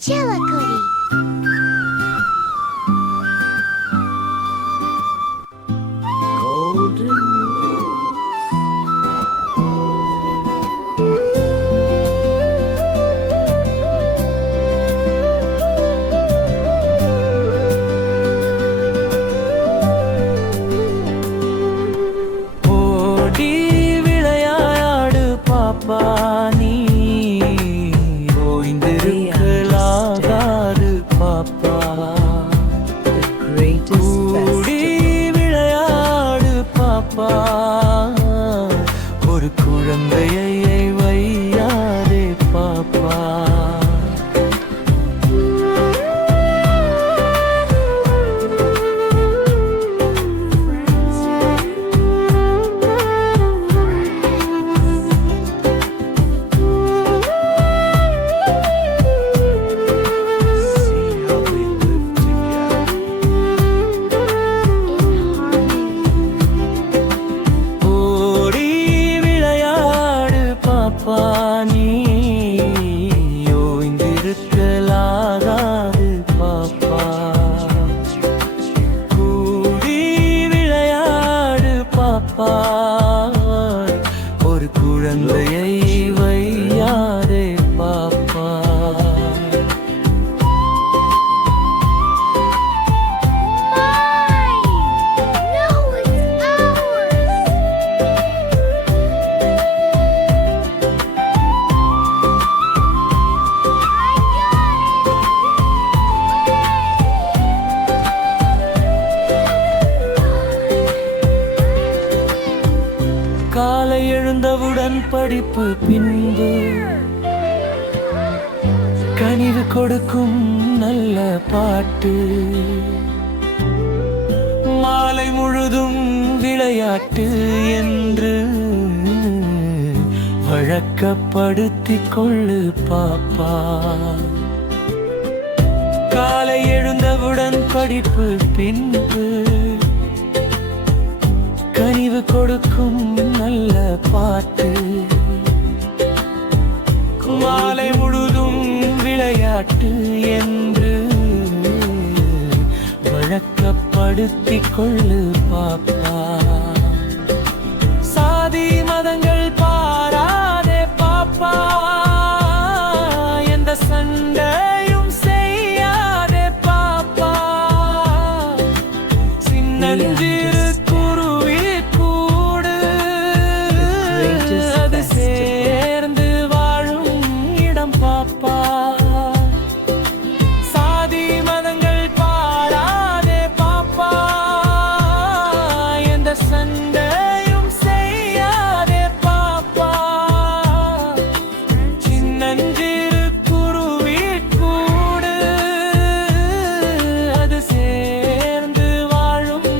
Chillicotty. Golden ஓடி விளையாடு பாப்பா நீ ஓய்ந்திருக்கலாகாது பாப்பா கூடி விளையாடு பாப்பா ஒரு குழந்தையை வையாதே பாப்பா ஓடி விளையாடு பாப்பா நீ ஓய்ந்திருக்கலாகாது பாப்பா கூடி விளையாடு பாப்பா ஒரு குழந்தையை வையாதே பாப்பா No, it's ours. காலை எழுந்தவுடன் படிப்பு பின்பு கனிவு கொடுக்கும் நல்ல பாட்டு மாலை முழுதும் விளையாட்டு என்று வழக்கப்படுத்திக் கொள்ளு பாப்பா காலை எழுந்தவுடன் படிப்பு பின்பு கனிவு கொடுக்கும் நல்ல பாட்டு மாலை முழுதும் விளையாட்டு என்று வழக்கப்படுத்திக் கொள்ளு பாப்பா சாதி மதங்கள் பாராதே பாப்பா எந்த சண்டையும் செய்யாதே பாப்பா சின்னஞ்சிறு குருவி கூடு அது சேர்ந்து வாழும் இடம் பாப்பா சாதி மதங்கள் பாராதே பாப்பா எந்த சண்டையும் செய்யாதே பாப்பா சின்னஞ்சிறு குருவி கூடு அது சேர்ந்து வாழும்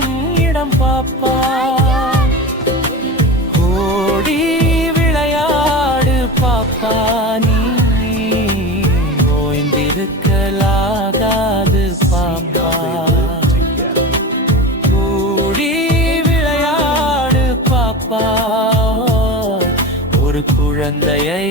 இடம் பாப்பா ஓடி விளையாடு பாப்பா நீ ஓய்ந்திருக்கலாகாது பாப்பா ஓடி விளையாடு பாப்பா ஒரு குழந்தையை